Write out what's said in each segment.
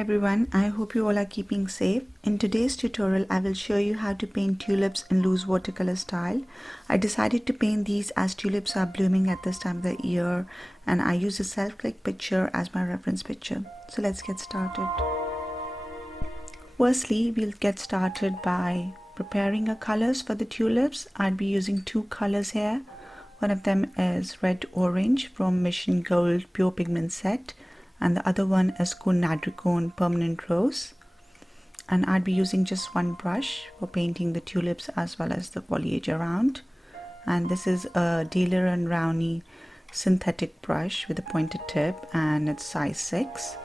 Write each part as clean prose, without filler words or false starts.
everyone, I hope you all are keeping safe. In today's tutorial, I will show you how to paint tulips in loose watercolor style. I decided to paint these as tulips are blooming at this time of the year, and I use a self-click picture as my reference picture. So let's get started. Firstly, we'll get started by preparing our colors for the tulips. I'll be using two colors here. One of them is red orange from Mission Gold Pure Pigment set, and the other one is Quinacridone Permanent Rose. And I'd be using just one brush for painting the tulips as well as the foliage around. And this is a Daler and Rowney synthetic brush with a pointed tip, and it's size 6.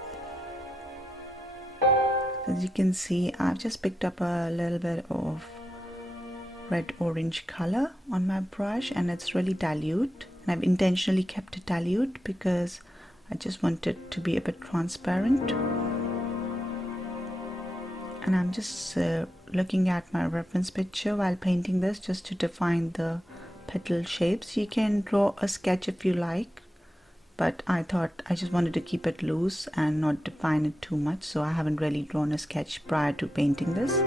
As you can see, I've just picked up a little bit of red orange color on my brush, and it's really dilute, and I've intentionally kept it dilute because I just want it to be a bit transparent. And I'm just looking at my reference picture while painting this just to define the petal shapes. You can draw a sketch if you like, but I thought I just wanted to keep it loose and not define it too much, so I haven't really drawn a sketch prior to painting this.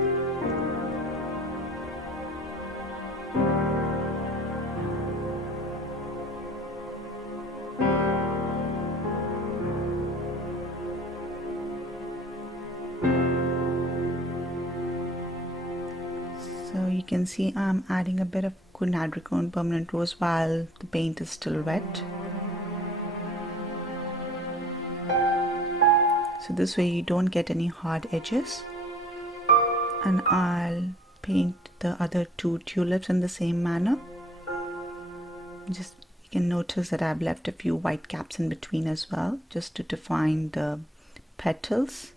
So you can see I'm adding a bit of Quinacridone Permanent Rose while the paint is still wet. So this way you don't get any hard edges. And I'll paint the other two tulips in the same manner. Just you can notice that I've left a few white caps in between as well, just to define the petals.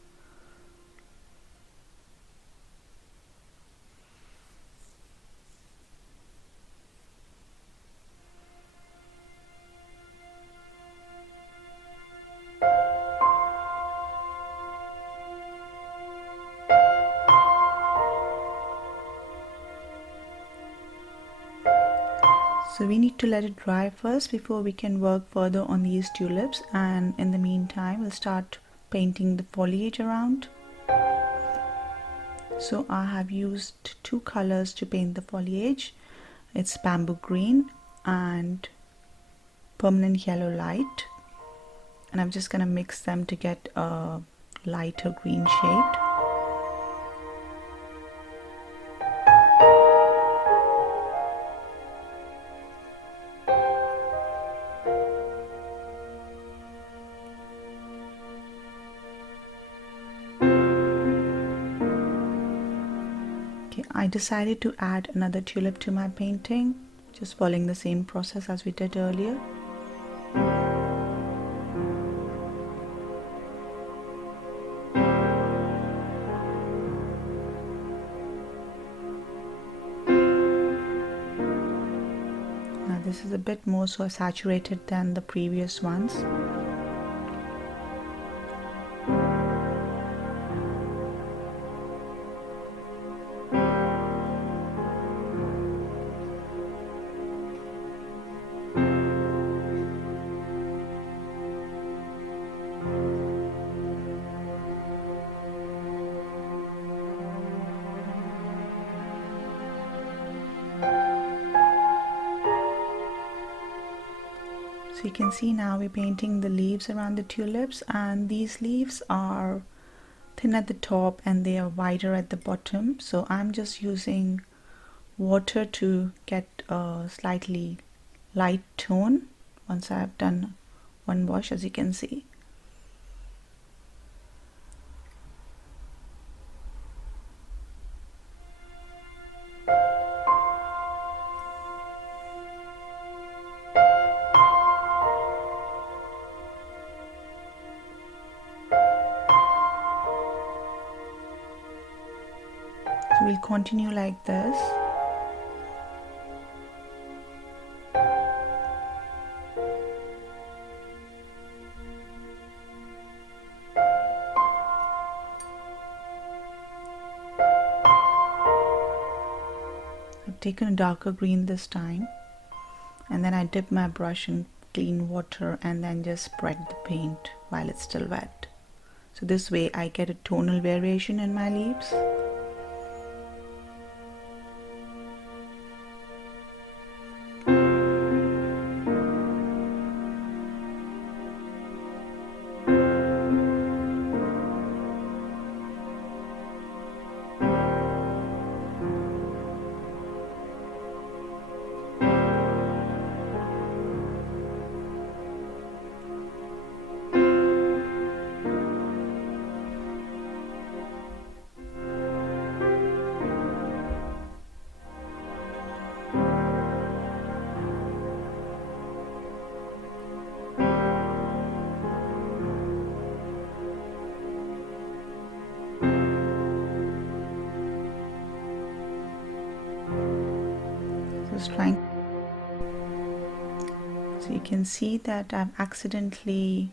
So we need to let it dry first before we can work further on these tulips, and in the meantime we'll start painting the foliage around. So I have used two colors to paint the foliage. It's bamboo green and permanent yellow light, and I'm just gonna mix them to get a lighter green shade. I decided to add another tulip to my painting, just following the same process as we did earlier. Now this is a bit more so saturated than the previous ones. So you can see now we're painting the leaves around the tulips, and these leaves are thin at the top and they are wider at the bottom. So I'm just using water to get a slightly light tone once I've done one wash, as you can see. So we'll continue like this. I've taken a darker green this time, and then I dip my brush in clean water and then just spread the paint while it's still wet. So this way I get a tonal variation in my leaves. Trying, so you can see that I've accidentally,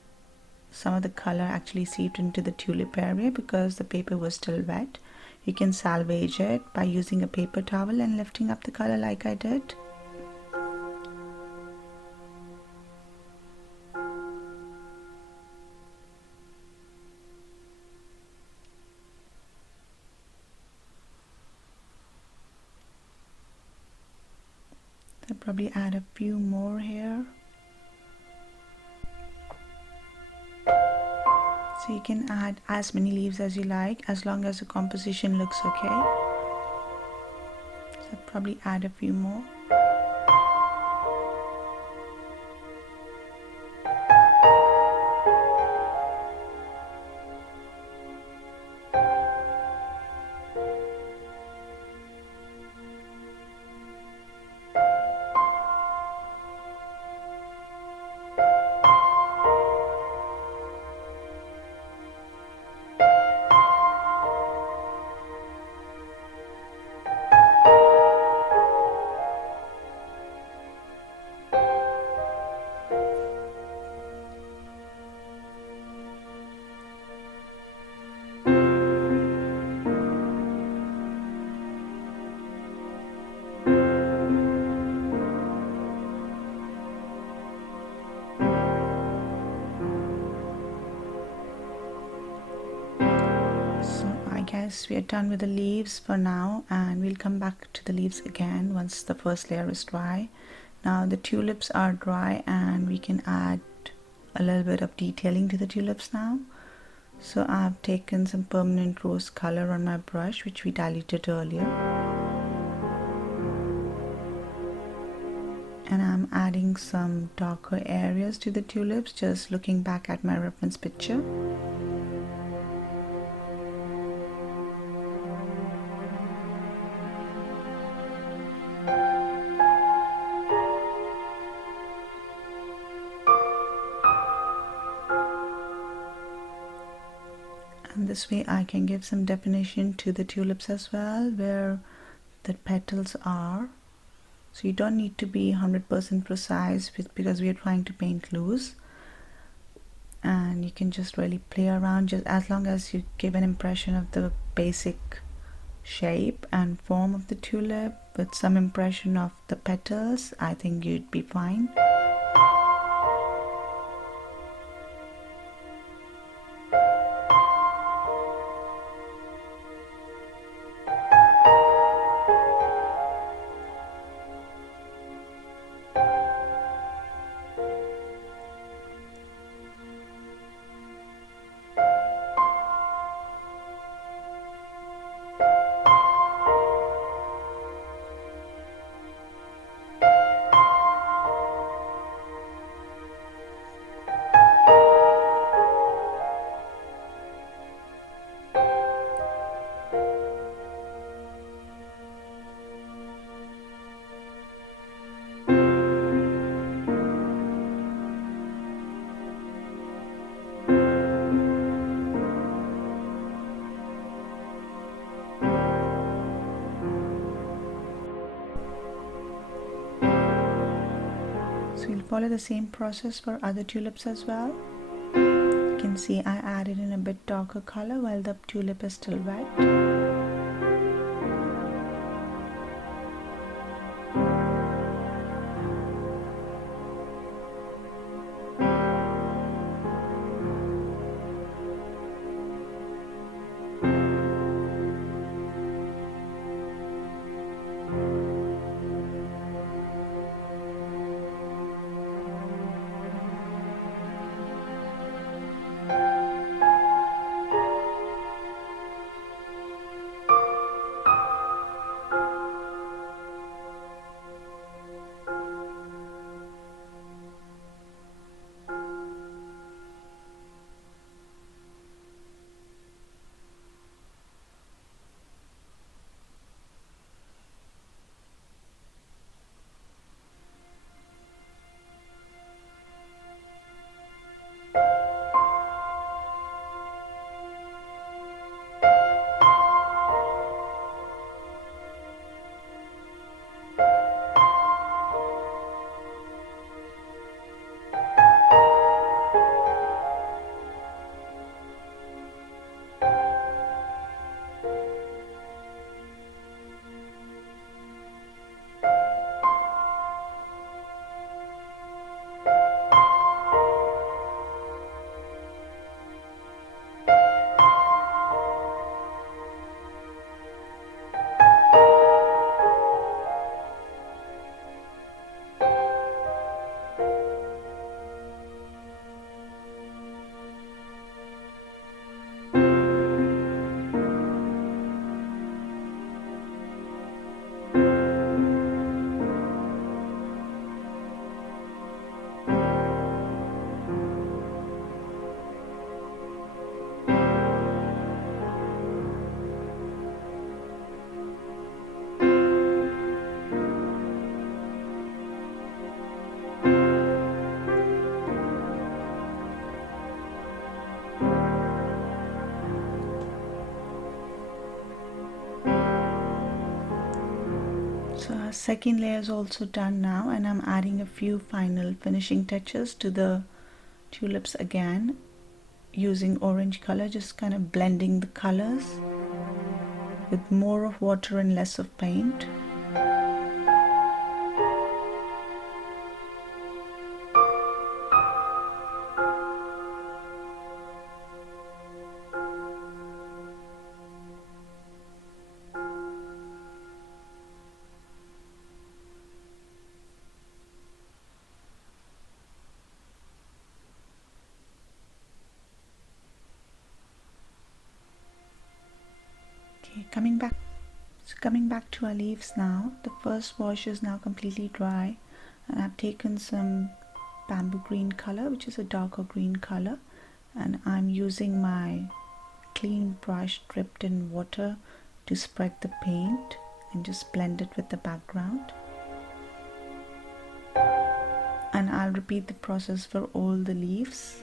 some of the color actually seeped into the tulip area because the paper was still wet. You can salvage it by using a paper towel and lifting up the color like I did. I'll probably add a few more here. So you can add as many leaves as you like as long as the composition looks okay. So I'll probably add a few more. Guess we are done with the leaves for now, and we'll come back to the leaves again once the first layer is dry. Now the tulips are dry and we can add a little bit of detailing to the tulips now. So I've taken some permanent rose color on my brush, which we diluted earlier, and I'm adding some darker areas to the tulips, just looking back at my reference picture. This way I can give some definition to the tulips as well, where the petals are. So you don't need to be 100% precise because we are trying to paint loose, and you can just really play around, just as long as you give an impression of the basic shape and form of the tulip with some impression of the petals. I think you'd be fine. So you'll follow the same process for other tulips as well. You can see I added in a bit darker color while the tulip is still wet. So our second layer is also done now, and I'm adding a few final finishing touches to the tulips again using orange color, just kind of blending the colors with more of water and less of paint. Okay, coming back to our leaves now. The first wash is now completely dry, and I've taken some bamboo green color, which is a darker green color, and I'm using my clean brush dipped in water to spread the paint and just blend it with the background. And I'll repeat the process for all the leaves.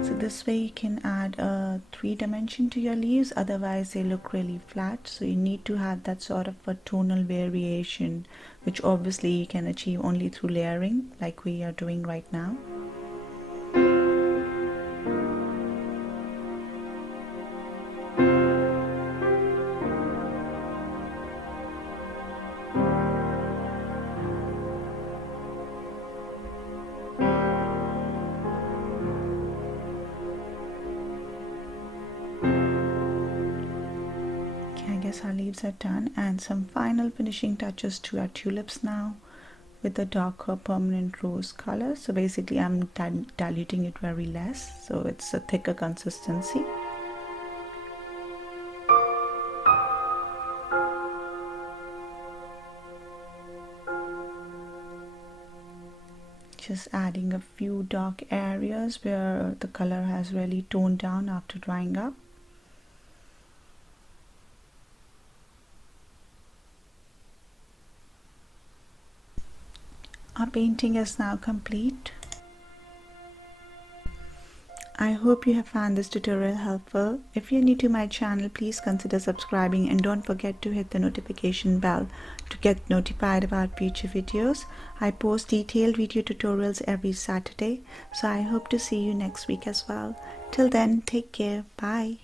So this way you can add a 3-dimension to your leaves, otherwise they look really flat. So you need to have that sort of a tonal variation, which obviously you can achieve only through layering, like we are doing right now. Our leaves are done, and some final finishing touches to our tulips now with the darker permanent rose color. So basically I'm diluting it very less, so it's a thicker consistency. Just adding a few dark areas where the color has really toned down after drying up. Our painting is now complete. I hope you have found this tutorial helpful. If you're new to my channel, please consider subscribing and don't forget to hit the notification bell to get notified about future videos. I post detailed video tutorials every Saturday, so I hope to see you next week as well. Till then, take care. Bye.